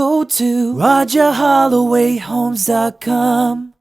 go to RogerHollowayHomes.com.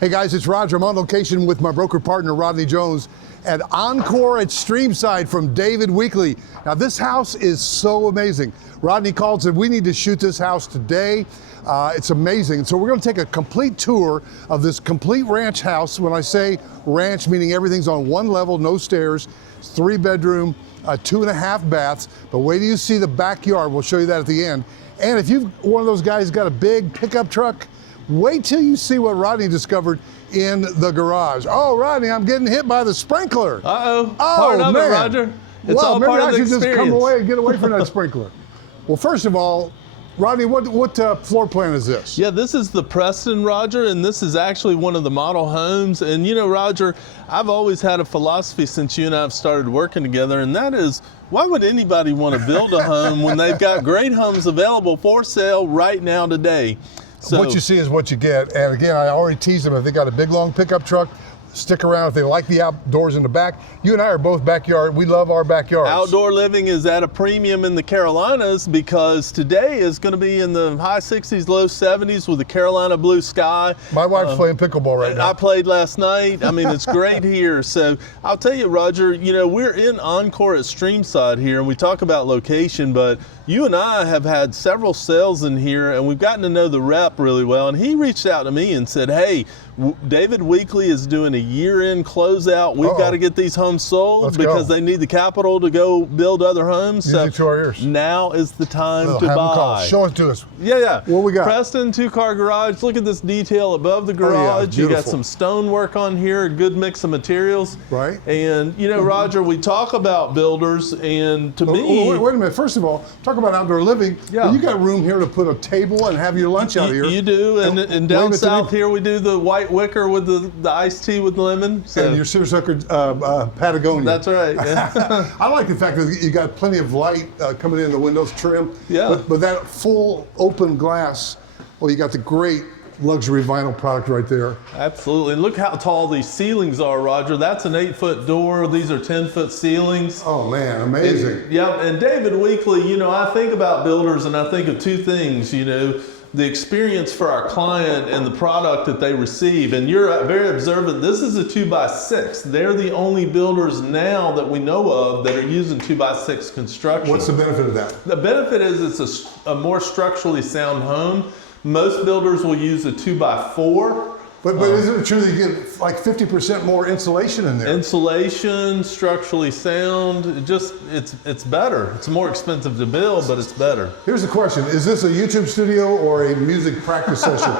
Hey guys, it's Roger. I'm on location with my broker partner, Rodney Jones, at Encore at Streamside from David Weekley. Now this house is so amazing. Rodney called and said, we need to shoot this house today. It's amazing. So we're gonna take a complete tour of this complete ranch house. When I say ranch, meaning everything's on one level, no stairs, 3-bedroom, 2.5 baths. But wait till you see the backyard. We'll show you that at the end. And if you've one of those guys who's got a big pickup truck, wait till you see what Rodney discovered in the garage. Oh, Rodney, I'm getting hit by the sprinkler. Uh-oh. Part of it, Roger. It's all part of the experience. Just come away and get away from that sprinkler. Well, first of all, Rodney, what floor plan is this? Yeah, this is the Preston, Roger, and this is actually one of the model homes. And you know, Roger, I've always had a philosophy since you and I have started working together, and that is, why would anybody want to build a home when they've got great homes available for sale right now today? So, what you see is what you get. And again, I already teased them. If they got a big, long pickup truck, stick around. If they like the outdoors in the back, you and I are both backyard. We love our backyards. Outdoor living is at a premium in the Carolinas because today is going to be in the high 60s, low 70s with the Carolina blue sky. My wife's playing pickleball right now. I played last night. I mean, it's great here. So I'll tell you, Roger, you know, we're in Encore at Streamside here, and we talk about location, but you and I have had several sales in here, and we've gotten to know the rep really well. And he reached out to me and said, hey, David Weekley is doing a year-end closeout. We've got to get these homes sold because they need the capital to go build other homes. Music to our ears. Now is the time to buy. Show it to us. Yeah. What we got? Preston, 2-car garage. Look at this detail above the garage. You got some stone work on here, a good mix of materials. Right. And you know, Roger, we talk about builders, and to me... Wait a minute. First of all, talk about outdoor living. Yeah. You got room here to put a table and have your lunch out here. You do, and down south here we do the white wicker with the iced tea with lemon. So. And your seersucker Patagonia. That's right. Yeah. I like the fact that you got plenty of light coming in the windows, trim. Yeah. But that full open glass, well, you got the great luxury vinyl product right there. Absolutely. And look how tall these ceilings are, Roger. That's an 8-foot door. These are 10-foot ceilings. Oh man, amazing. And David Weekley, you know, I think about builders and I think of two things, you know, the experience for our client and the product that they receive. And you're very observant. This is a 2x6. They're the only builders now that we know of that are using 2x6 construction. What's the benefit of that? The benefit is it's a more structurally sound home. Most builders will use a 2x4. But isn't it true that you get like 50% more insulation in there? Insulation, structurally sound, it's better. It's more expensive to build, but it's better. Here's the question. Is this a YouTube studio or a music practice session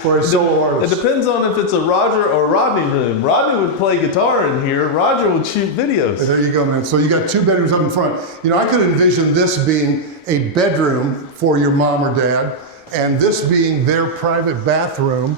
for a solo artist? It depends on if it's a Roger or Rodney room. Rodney would play guitar in here. Roger would shoot videos. There you go, man. So you got 2 bedrooms up in front. You know, I could envision this being a bedroom for your mom or dad, and this being their private bathroom.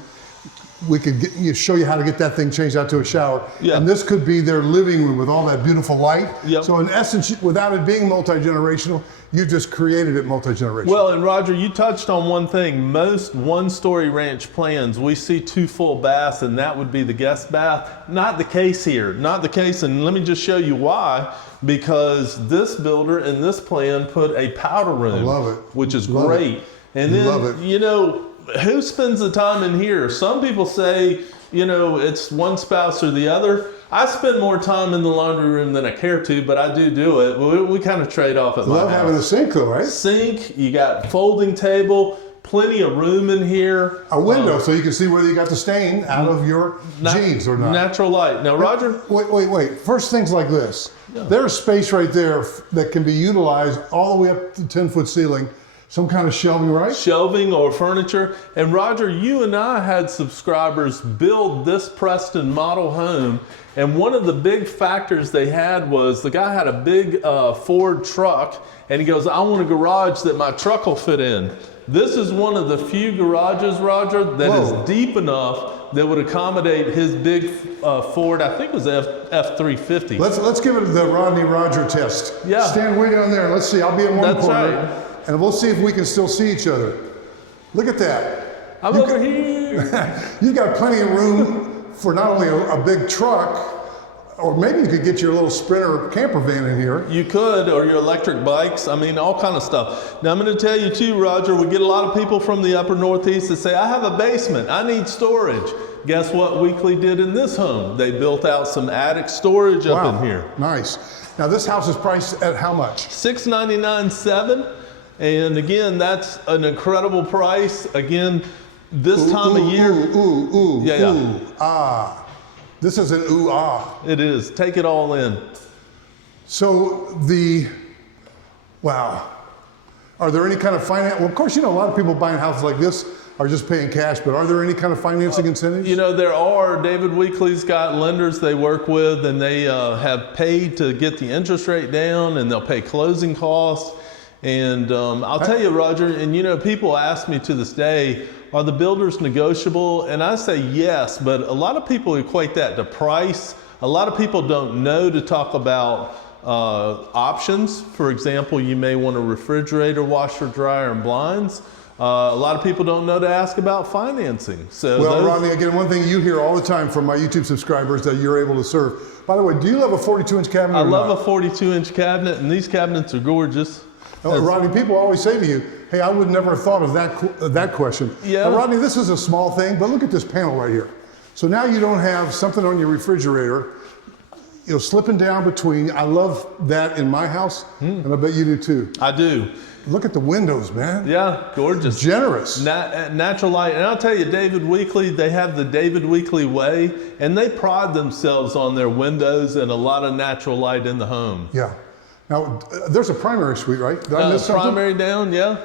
We could show you how to get that thing changed out to a shower. Yeah. And this could be their living room with all that beautiful light. Yep. So in essence, without it being multi-generational, you just created it multi-generational. Well, and Roger, you touched on one thing. Most one-story ranch plans, we see 2 full baths, and that would be the guest bath. Not the case here, not the case, and let me just show you why. Because this builder in this plan put a powder room, I love it. Which is great. And then, you know, who spends the time in here? Some people say, you know, it's one spouse or the other. I spend more time in the laundry room than I care to, but I do it. We kind of trade off at my house. Love having a sink though, right? Sink, you got folding table, plenty of room in here. A window so you can see whether you got the stain out of your jeans or not. Natural light. Now, Roger? Wait. First, things like this. Yeah. There's space right there that can be utilized all the way up to 10-foot ceiling. Some kind of shelving, right? Shelving or furniture. And Roger, you and I had subscribers build this Preston model home. And one of the big factors they had was the guy had a big Ford truck, and he goes, I want a garage that my truck will fit in. This is one of the few garages, Roger, that is deep enough that would accommodate his big Ford, I think it was F350. Let's give it the Rodney Roger test. Yeah. Stand way down there and let's see. I'll be in one corner. Right. And we'll see if we can still see each other. Look at that. I'm over here. You've got plenty of room for not only a big truck, Or maybe you could get your little Sprinter camper van in here. You could, or your electric bikes. I mean, all kind of stuff. Now I'm going to tell you too, Roger, we get a lot of people from the upper Northeast that say, I have a basement, I need storage. Guess what Weekley did in this home? They built out some attic storage up in here. Nice. Now this house is priced at how much? $699,700. And again, that's an incredible price. Again, this time of year. This is an ooh-ah. It is. Take it all in. So wow. Are there any kind of finance? Well, of course, you know, a lot of people buying houses like this are just paying cash, but are there any kind of financing incentives? You know, there are. David Weekley's got lenders they work with, and they have paid to get the interest rate down, and they'll pay closing costs. And I'll tell you, Roger, and you know, people ask me to this day, are the builders negotiable? And I say yes, but a lot of people equate that to price. A lot of people don't know to talk about options. For example, you may want a refrigerator, washer, dryer, and blinds. A lot of people don't know to ask about financing. So well, Rodney, again, one thing you hear all the time from my YouTube subscribers that you're able to serve. By the way, do you love a 42-inch cabinet? I love a 42-inch cabinet, and these cabinets are gorgeous. Rodney, people always say to you, hey, I would never have thought of that question. Yeah. Now, Rodney, this is a small thing, but look at this panel right here. So now you don't have something on your refrigerator, you know, slipping down between. I love that in my house, and I bet you do too. I do. Look at the windows, man. Yeah, gorgeous. Generous. Natural light. And I'll tell you, David Weekley, they have the David Weekley way, and they pride themselves on their windows and a lot of natural light in the home. Yeah. Now, there's a primary suite, right? Did I miss something? Primary down, yeah.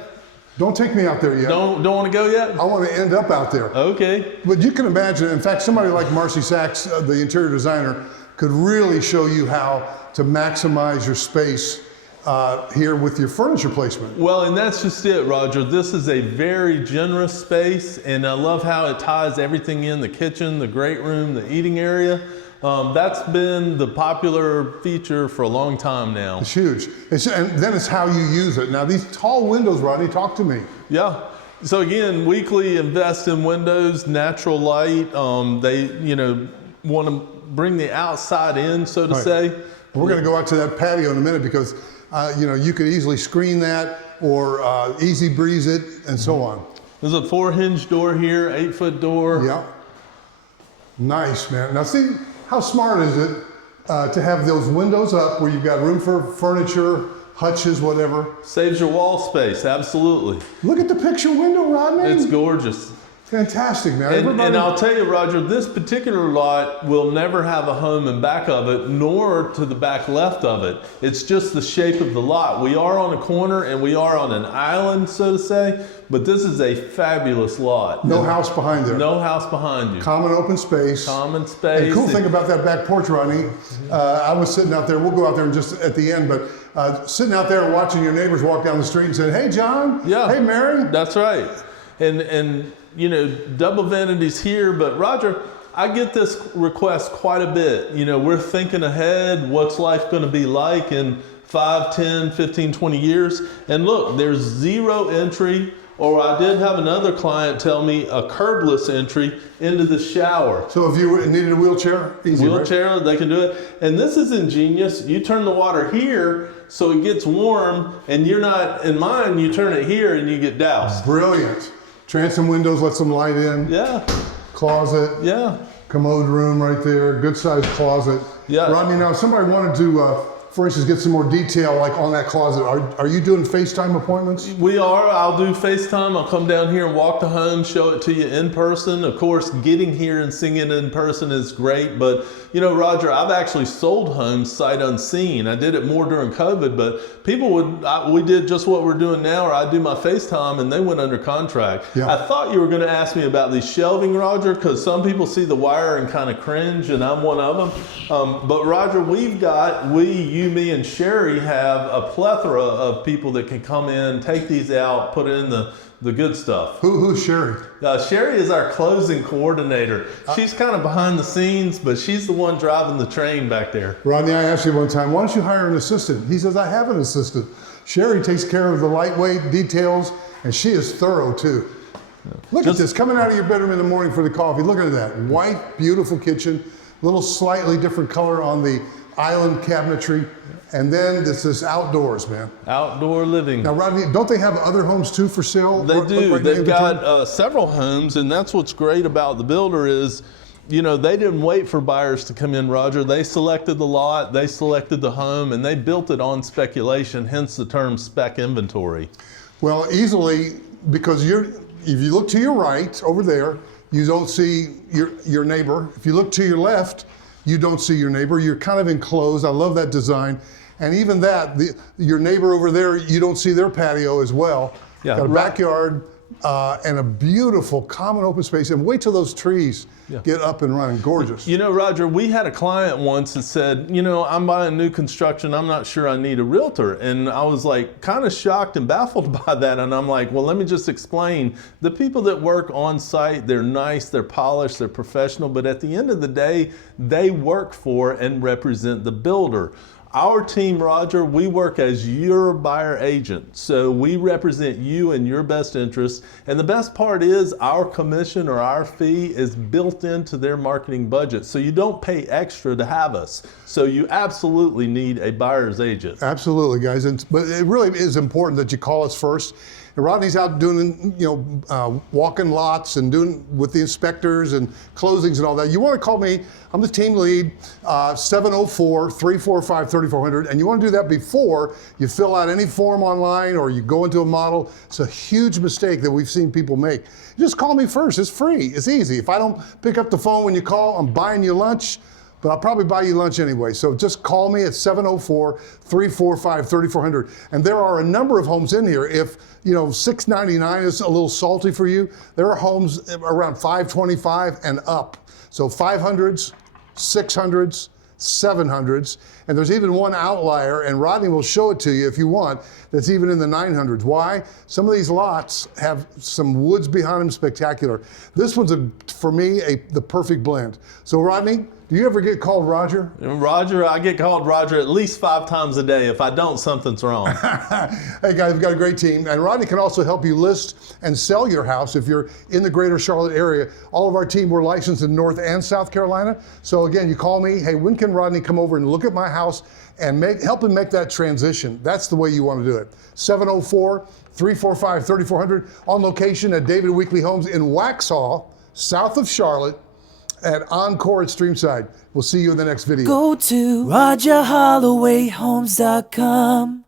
Don't take me out there yet. Don't want to go yet? I want to end up out there. Okay. But you can imagine, in fact, somebody like Marcy Sachs, the interior designer, could really show you how to maximize your space here with your furniture placement. Well, and that's just it, Roger. This is a very generous space, and I love how it ties everything in, the kitchen, the great room, the eating area. That's been the popular feature for a long time now. It's huge. And then it's how you use it. Now these tall windows, Rodney, talk to me. Yeah. So again, Weekley invests in windows, natural light. They, you know, want to bring the outside in, so to say. We're going to go out to that patio in a minute because, you know, you could easily screen that or easy breeze it and so on. There's a 4-hinge door here, 8-foot door. Yeah. Nice, man. Now see, how smart is it to have those windows up where you've got room for furniture, hutches, whatever? Saves your wall space, absolutely. Look at the picture window, Rodney. It's gorgeous. Fantastic, man. And I'll tell you, Roger, this particular lot will never have a home in back of it, nor to the back left of it. It's just the shape of the lot. We are on a corner and we are on an island, so to say, but this is a fabulous lot. No house behind there. No house behind you. Common open space. Common space. And cool thing about that back porch, Rodney, I was sitting out there, we'll go out there just at the end, but sitting out there watching your neighbors walk down the street and saying, hey, John. Yeah. Hey, Mary. That's right. And you know, double vanities here, but Roger, I get this request quite a bit. You know, we're thinking ahead, what's life gonna be like in 5, 10, 15, 20 years? And look, there's 0 entry, or I did have another client tell me a curbless entry into the shower. So if you needed a wheelchair, easy, wheelchair, right? They can do it. And this is ingenious. You turn the water here so it gets warm, and you're not, in mine, you turn it here and you get doused. Brilliant. Transom windows, let some light in. Yeah. Closet. Yeah. Commode room right there, good sized closet. Yeah. Rodney, now if somebody wanted to, for instance, get some more detail like on that closet, are you doing FaceTime appointments? We are. I'll do FaceTime. I'll come down here and walk the home, show it to you in person. Of course, getting here and seeing it in person is great, but you know, Roger, I've actually sold homes sight unseen. I did it more during COVID, but people we did just what we're doing now, or I do my FaceTime and they went under contract. Yeah. I thought you were gonna ask me about these shelving, Roger, because some people see the wire and kind of cringe, and I'm one of them. But Roger, we've got, you, me, and Sherry have a plethora of people that can come in, take these out, put in the good stuff. Who's Sherry? Sherry is our closing coordinator. She's kind of behind the scenes, but she's the one driving the train back there. Rodney, I asked you one time, why don't you hire an assistant? He says, I have an assistant. Sherry takes care of the lightweight details, and she is thorough too. Look at this, coming out of your bedroom in the morning for the coffee. Look at that, white, beautiful kitchen. little slightly different color on the island cabinetry. And then this is outdoors, man. Outdoor living. Now, Rodney, don't they have other homes too for sale? They do. Right They've got several homes, and that's what's great about the builder is, you know, they didn't wait for buyers to come in, Roger. They selected the lot, they selected the home, and they built it on speculation, hence the term spec inventory. Well, easily, because if you look to your right over there, you don't see your neighbor. If you look to your left, you don't see your neighbor. You're kind of enclosed. I love that design. And even that, your neighbor over there, you don't see their patio as well. Yeah. Got a backyard and a beautiful common open space. And wait till those trees get up and running. Gorgeous. You know, Roger, we had a client once that said, you know, I'm buying new construction. I'm not sure I need a realtor. And I was like kind of shocked and baffled by that. And I'm like, well, let me just explain. The people that work on site, they're nice, they're polished, they're professional. But at the end of the day, they work for and represent the builder. Our team, Roger, we work as your buyer agent. So we represent you in your best interest. And the best part is our commission or our fee is built into their marketing budget. So you don't pay extra to have us. So you absolutely need a buyer's agent. Absolutely, guys. But it really is important that you call us first. And Rodney's out doing, walking lots and doing with the inspectors and closings and all that. You want to call me, I'm the team lead, 704-345-3400. And you want to do that before you fill out any form online or you go into a model. It's a huge mistake that we've seen people make. You just call me first. It's free. It's easy. If I don't pick up the phone when you call, I'm buying you lunch. But I'll probably buy you lunch anyway. So just call me at 704-345-3400. And there are a number of homes in here. If $699 is a little salty for you, there are homes around $525 and up. So 500s, 600s, 700s, and there's even one outlier, and Rodney will show it to you if you want, that's even in the 900s. Why? Some of these lots have some woods behind them, spectacular. This one's, for me, the perfect blend. So Rodney, do you ever get called Roger? Roger, I get called Roger at least 5 times a day. If I don't, something's wrong. Hey guys, we've got a great team. And Rodney can also help you list and sell your house if you're in the greater Charlotte area. All of our team, we're licensed in North and South Carolina. So again, you call me, hey, when can Rodney come over and look at my house and help him make that transition? That's the way you want to do it. 704-345-3400 on location at David Weekley Homes in Waxhaw, south of Charlotte, at Encore at Streamside. We'll see you in the next video. Go to RogerHollowayHomes.com.